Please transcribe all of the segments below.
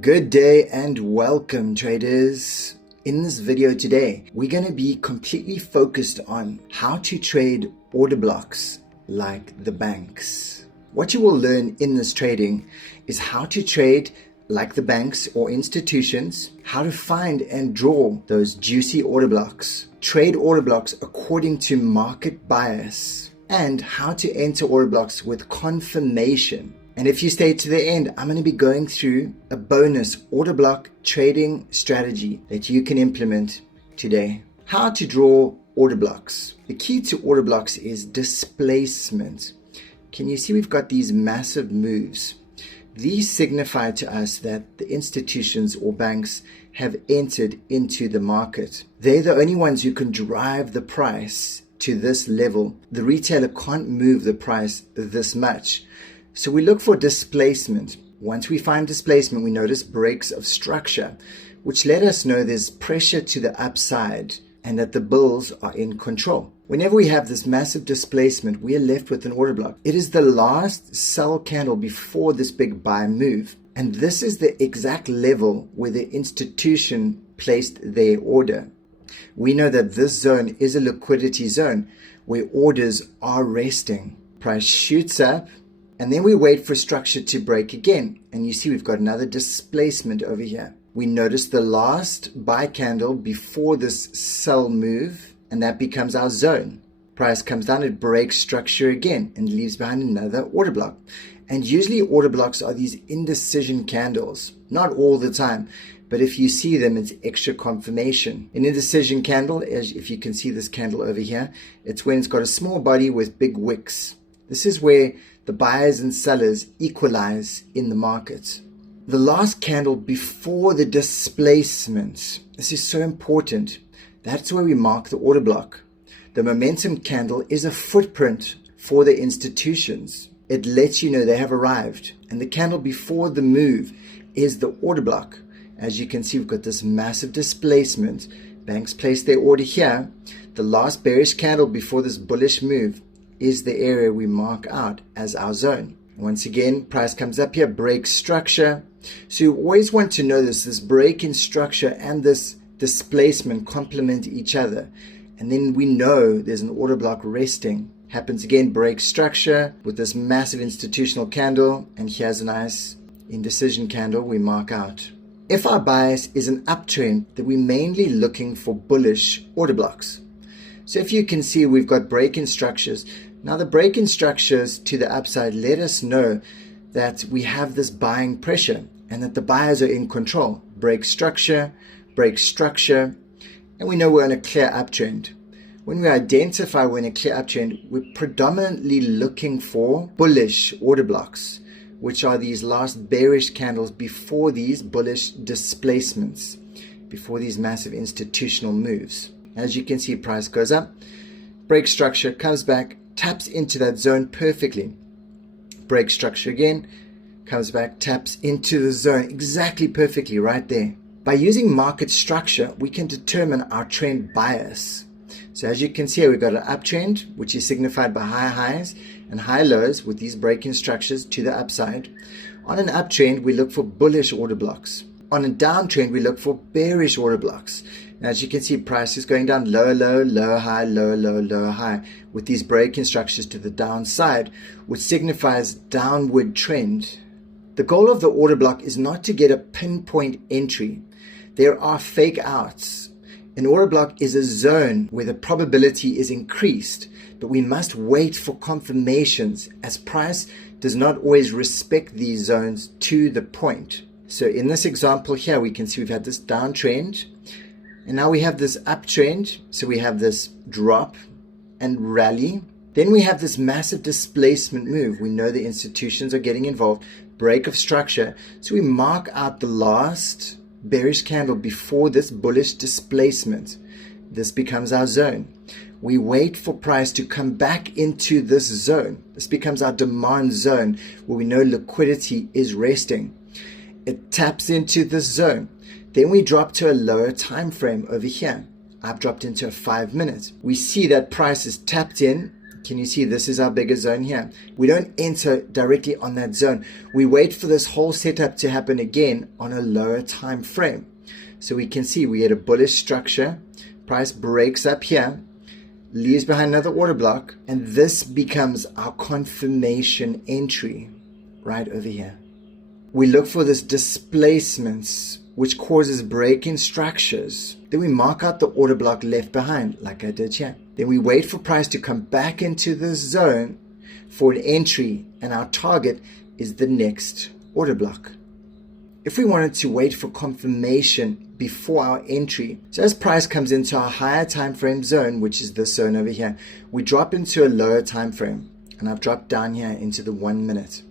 Good day and welcome, traders. In this video today, we're going to be completely focused on how to trade order blocks like the banks. What you will learn in this trading is how to trade like the banks or institutions, how to find and draw those juicy order blocks, trade order blocks according to market bias, and how to enter order blocks with confirmation. And if you stay to the end, I'm going to be going through a bonus order block trading strategy that you can implement today. How to draw order blocks. The key to order blocks is displacement. Can you see we've got these massive moves? These signify to us that the institutions or banks have entered into the market. They're the only ones who can drive the price to this level. The retailer can't move the price this much. So we look for displacement. Once we find displacement, we notice breaks of structure, which let us know there's pressure to the upside and that the bulls are in control. Whenever we have this massive displacement, we are left with an order block. It is the last sell candle before this big buy move. And this is the exact level where the institution placed their order. We know that this zone is a liquidity zone where orders are resting. Price shoots up. And then we wait for structure to break again. And you see we've got another displacement over here. We notice the last buy candle before this sell move, and that becomes our zone. Price comes down, it breaks structure again and leaves behind another order block. And usually order blocks are these indecision candles. Not all the time, but if you see them, it's extra confirmation. An indecision candle, as if you can see this candle over here, it's when it's got a small body with big wicks. This is where the buyers and sellers equalize in the market. The last candle before the displacement. This is so important. That's where we mark the order block. The momentum candle is a footprint for the institutions. It lets you know they have arrived. And the candle before the move is the order block. As you can see, we've got this massive displacement. Banks place their order here. The last bearish candle before this bullish move is the area we mark out as our zone. Once again, price comes up here, breaks structure. So you always want to know this break in structure and this displacement complement each other. And then we know there's an order block resting. Happens again, breaks structure with this massive institutional candle. And here's a nice indecision candle we mark out. If our bias is an uptrend, then we're mainly looking for bullish order blocks. So if you can see, we've got break-in structures. Now the break-in structures to the upside let us know that we have this buying pressure and that the buyers are in control. Break structure, and we know we're on a clear uptrend. When we identify we're in a clear uptrend, we're predominantly looking for bullish order blocks, which are these last bearish candles before these bullish displacements, before these massive institutional moves. As you can see, price goes up, breaks structure, comes back, taps into that zone perfectly. Breaks structure again, comes back, taps into the zone exactly perfectly right there. By using market structure, we can determine our trend bias. So as you can see here, we've got an uptrend, which is signified by high highs and high lows with these break-in structures to the upside. On an uptrend, we look for bullish order blocks. On a downtrend, we look for bearish order blocks. As you can see, price is going down lower, low, lower, high, lower, low, lower, high, with these break-in structures to the downside, which signifies downward trend. The goal of the order block is not to get a pinpoint entry. There are fake outs. An order block is a zone where the probability is increased, but we must wait for confirmations as price does not always respect these zones to the point. So in this example here, we can see we've had this downtrend. And now we have this uptrend, so we have this drop and rally. Then we have this massive displacement move. We know the institutions are getting involved, break of structure. So we mark out the last bearish candle before this bullish displacement. This becomes our zone. We wait for price to come back into this zone. This becomes our demand zone where we know liquidity is resting. It taps into this zone. Then we drop to a lower time frame over here. I've dropped into a 5 minutes. We see that price is tapped in, Can you see this is our bigger zone here? We don't enter directly on that zone. We wait for this whole setup to happen again on a lower time frame. So we can see we get a bullish structure. Price breaks up here, leaves behind another order block, and this becomes our confirmation entry right over here. We look for this displacements, which causes break-in structures. Then we mark out the order block left behind, like I did here. Then we wait for price to come back into this zone for an entry, and our target is the next order block. If we wanted to wait for confirmation before our entry, so as price comes into our higher time frame zone, which is this zone over here, we drop into a lower time frame, and I've dropped down here into the 1 minute.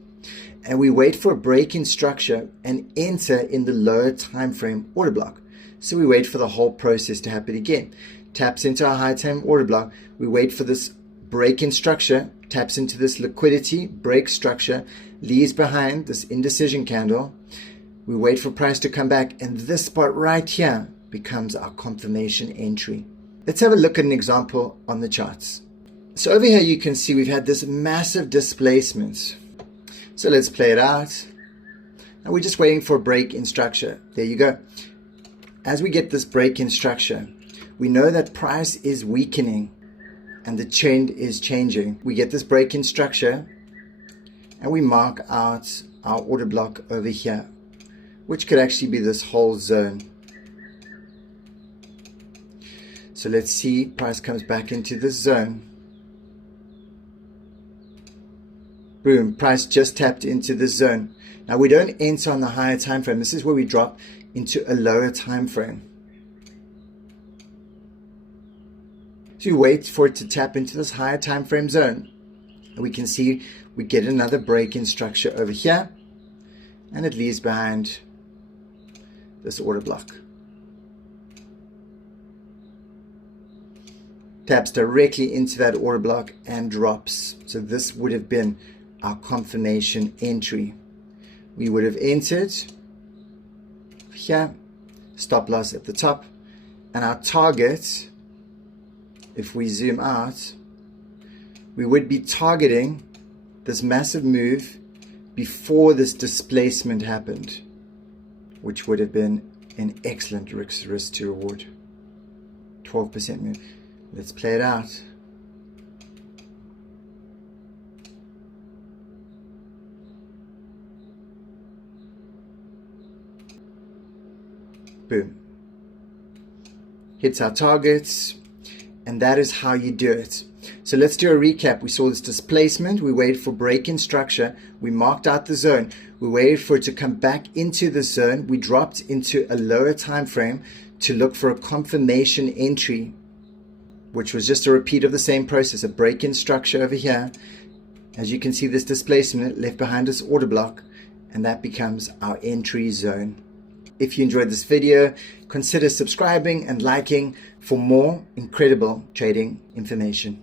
And we wait for a break in structure and enter in the lower time frame order block. So we wait for the whole process to happen again. Taps into our high time order block. We wait for this break in structure, taps into this liquidity, break structure, leaves behind this indecision candle. We wait for price to come back, and this spot right here becomes our confirmation entry. Let's have a look at an example on the charts. So over here you can see we've had this massive displacement. So let's play it out. And we're just waiting for a break in structure. There you go. As we get this break in structure, we know that price is weakening and the trend is changing. We get this break in structure and we mark out our order block over here, which could actually be this whole zone. So let's see, price comes back into this zone. Boom, price just tapped into this zone. Now we don't enter on the higher time frame. This is where we drop into a lower time frame. So we wait for it to tap into this higher time frame zone. And we can see we get another break in structure over here. And it leaves behind this order block. Taps directly into that order block and drops. So this would have been our confirmation entry. We would have entered here, stop loss at the top, and our target, if we zoom out, we would be targeting this massive move before this displacement happened, which would have been an excellent risk to reward. 12% move. Let's play it out. Boom. Hits our targets, and that is how you do it. So let's do a recap. We saw this displacement, we waited for break in structure, we marked out the zone, we waited for it to come back into the zone, we dropped into a lower time frame to look for a confirmation entry, which was just a repeat of the same process, a break in structure over here. As you can see, this displacement left behind us order block, and that becomes our entry zone. If you enjoyed this video, consider subscribing and liking for more incredible trading information.